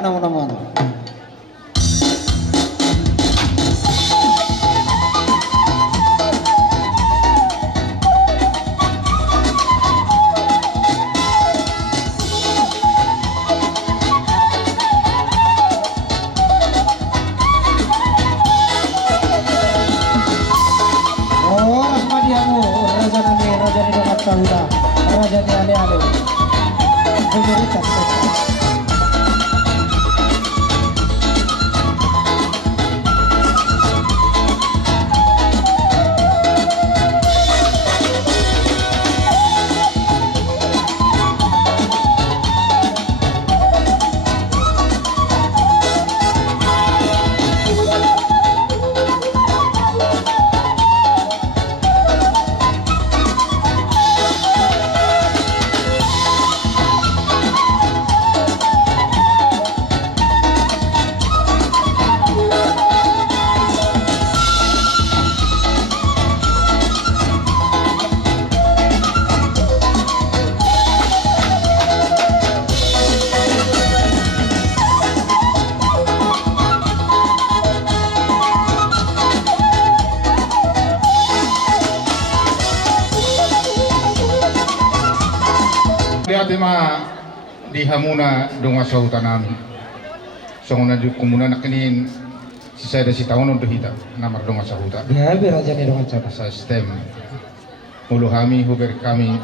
naman. Raja ni ale-ale. Bumirikat. Tema di hamuna donga sauta nami songona di kumuna nakinin si saya si tahun untuk hita namar donga sauta Ya raja ni donga sauta sa stem mulu kami huber kami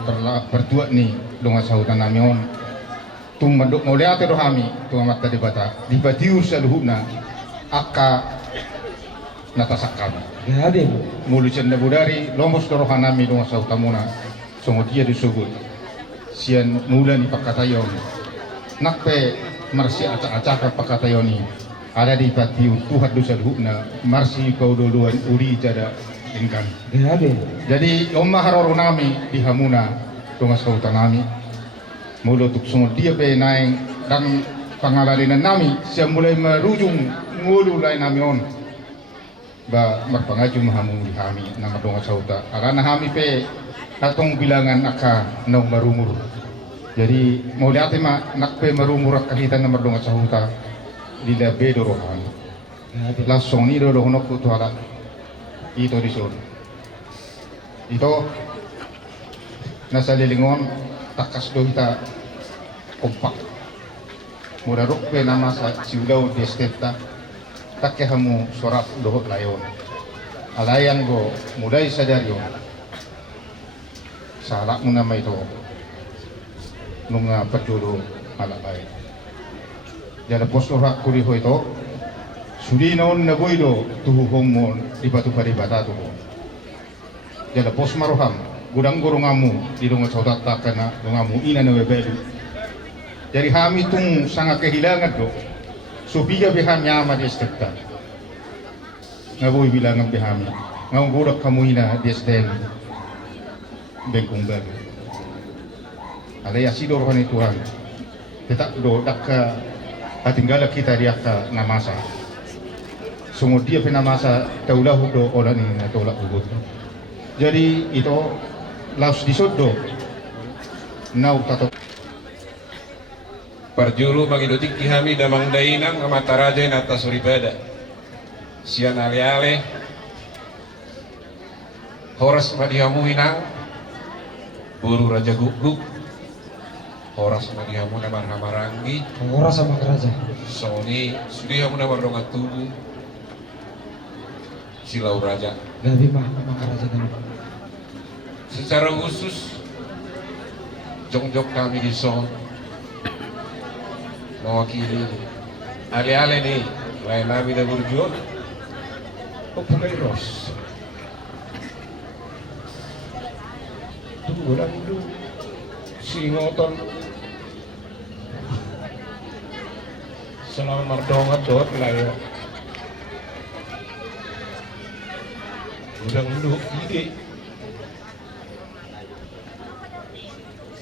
berdua ni donga sauta nami on tung manduk moliate do kami tung mata di batiu saluhuna akka natasak kami Ya be mulu cenda budari lomos dorohan nami donga sauta muna songo dia disebut sian mula ni pakatayon nakpe marsi acak-acak pakatayoni ada di patiu tuhat dosa duhna marsi kau duluan uri jada ingkan Ya be jadi omma haroro nami di hamuna tunga sauta nami mulo tuk sungut dia pe naeng dan pangalalinan nami siya mulai merujung ngulu lain nami on ba magpangaju mahamu di kami nama tunga sauta akana kami pe atong bilangan aka nang marumur. Jadi mau lihat ma nakpe marumur kahita na mardonga sa huta lila bedorohan. Langsung ni do honok ko tuala. Ito dison. Ito nasa lilingon takas do kita kompak. Mura rokpe nama sa siulaw desteta takke hamu sorap dohot layon. Alayan go mulai sadaryo. Salak mo naman ito nung patulo malabay. Jadi posto hak kuriho ito sudi noon na boydo tuhuhong mo ribatu paribata to. Jadi pos maruham gudang gurungamu di dunga saudat takana dungamu ina na webelu. Jadi kami tung sangat kehilangan do. So biga beham nyama di estekta. Ngaboy bilangan behami. Ngawang gudak kamu ina di estem. Bengkung baru. Ada yang sidor kan Tuhan. Kita do dakka tinggal kita diakka namasa. Semua dia penamasa taulah do orang ini taulah ubud. Jadi itu laus disodo. Nau tato. Parjulu mangidotik kihami damang dainang amata raja nata suribada. Sian ale-ale. Horas madihamu hinang. Buru Raja Guguk Horas madihamu namar namarangi Horas sama raja Sony sudihamu namar dongat tubuh Silau Raja Gabi mah sama raja kan secara khusus jongjok kami di Son mewakili ale-ale nih lain nabi dan berjuang Populai Ros tunggulan itu si ngoton selama mardongat dot lah ya udah nduk ide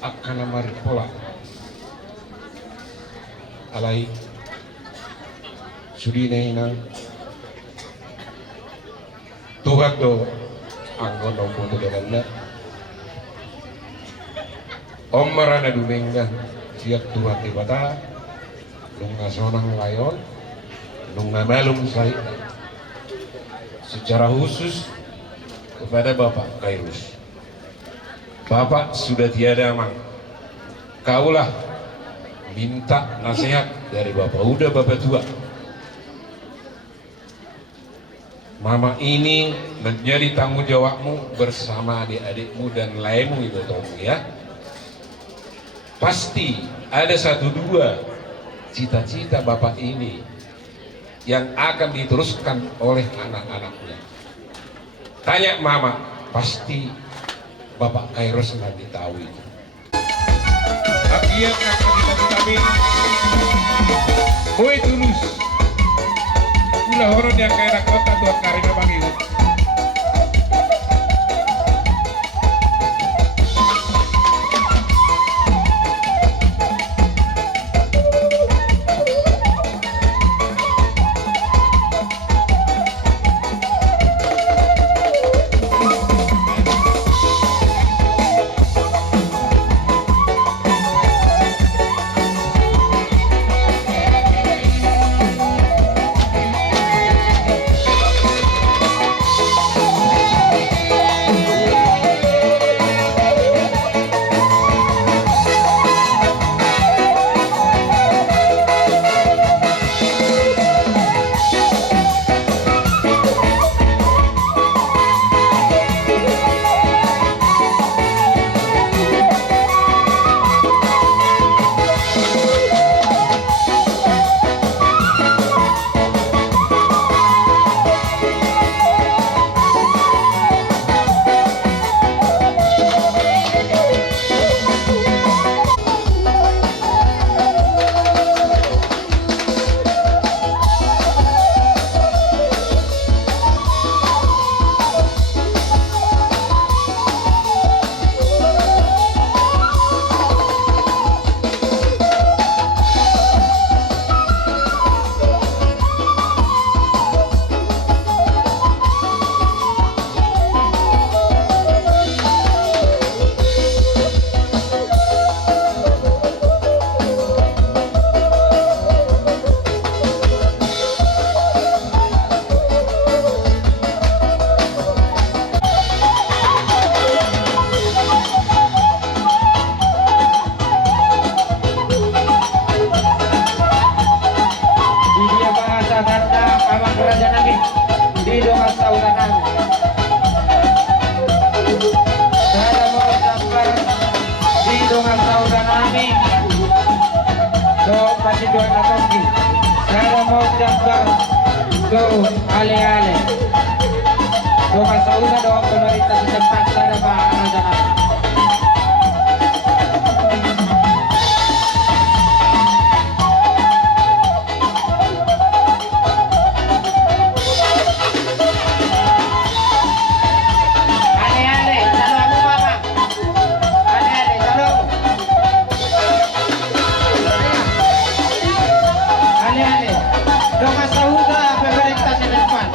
akan namar pola alai sudi nena tuhat do anggon do putu dengan Om marana dumenga siap tuhan tibata nung nasonang layon, nung namalum saya secara khusus kepada Bapak Khairus. Bapak sudah tiada mang, kaulah minta nasihat dari Bapak, udah Bapak tua. Mama ini menjadi tanggung jawabmu bersama adik-adikmu dan lainmu itu Tom ya. Pasti ada satu dua cita-cita Bapak ini yang akan diteruskan oleh anak-anaknya. Tanya Mama, pasti Bapak Khairus nanti tahu itu. Akhirnya kami Oi tulus ulah horon yang kaya kota tua karina bangiru. Go ale-ale. Doa sauna doa pemerintah setempat sana Pak Raja. Ale-ale, salam mama. Ale-ale, salam. Ale-ale. Doa sauna pemerintah setempat.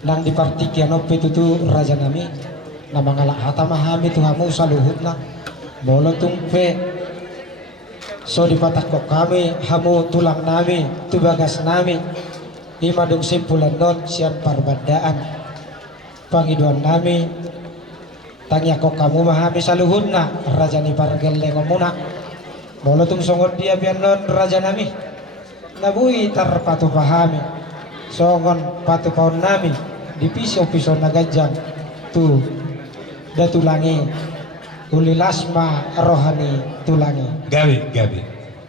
Nang dipartikian ope itu raja nami nama ngalak hata mahami tuhamu saluhut na bolo tungpe so dipatak kok kami hamu tulang nami tu bagas nami imadung simpulan not sian parbadaan pangiduan nami tanya kok kamu mahami saluhut na raja ni pargel lengomuna bolo tung songot dia bian non raja nami nabui tarpatu pahami songon patu paun nami di pisau-pisau nagajang tu datulangi uli lasma rohani tulangi Gabi.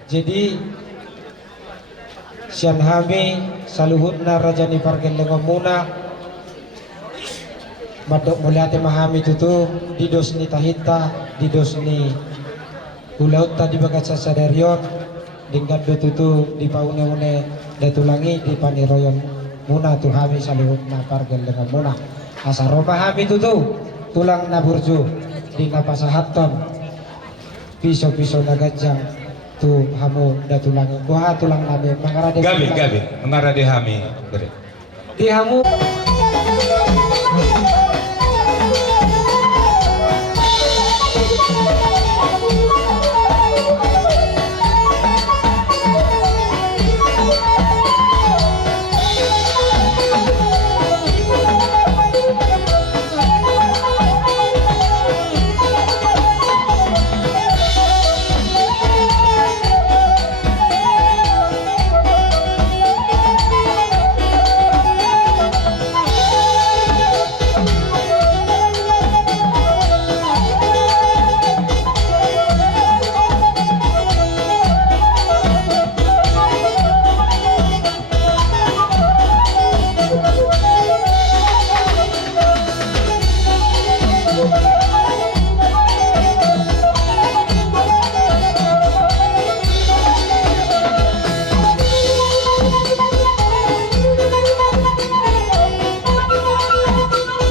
jadi sian hami saluhutna rajani pargen lengomuna madok muliate mahami tutu didos ni tahita didos ni ulaut tadi bagat sasadarion dingkat tutu di paune-une datulangi di paniroyon muna tu hami saluhutna pargen lengomuna Asaroba hami tutu tulang naburju di napasahaton piso-piso nagajang tu hamu da tulang kuha tulang nami mangarade Gabi mengarade hami beri. di hamu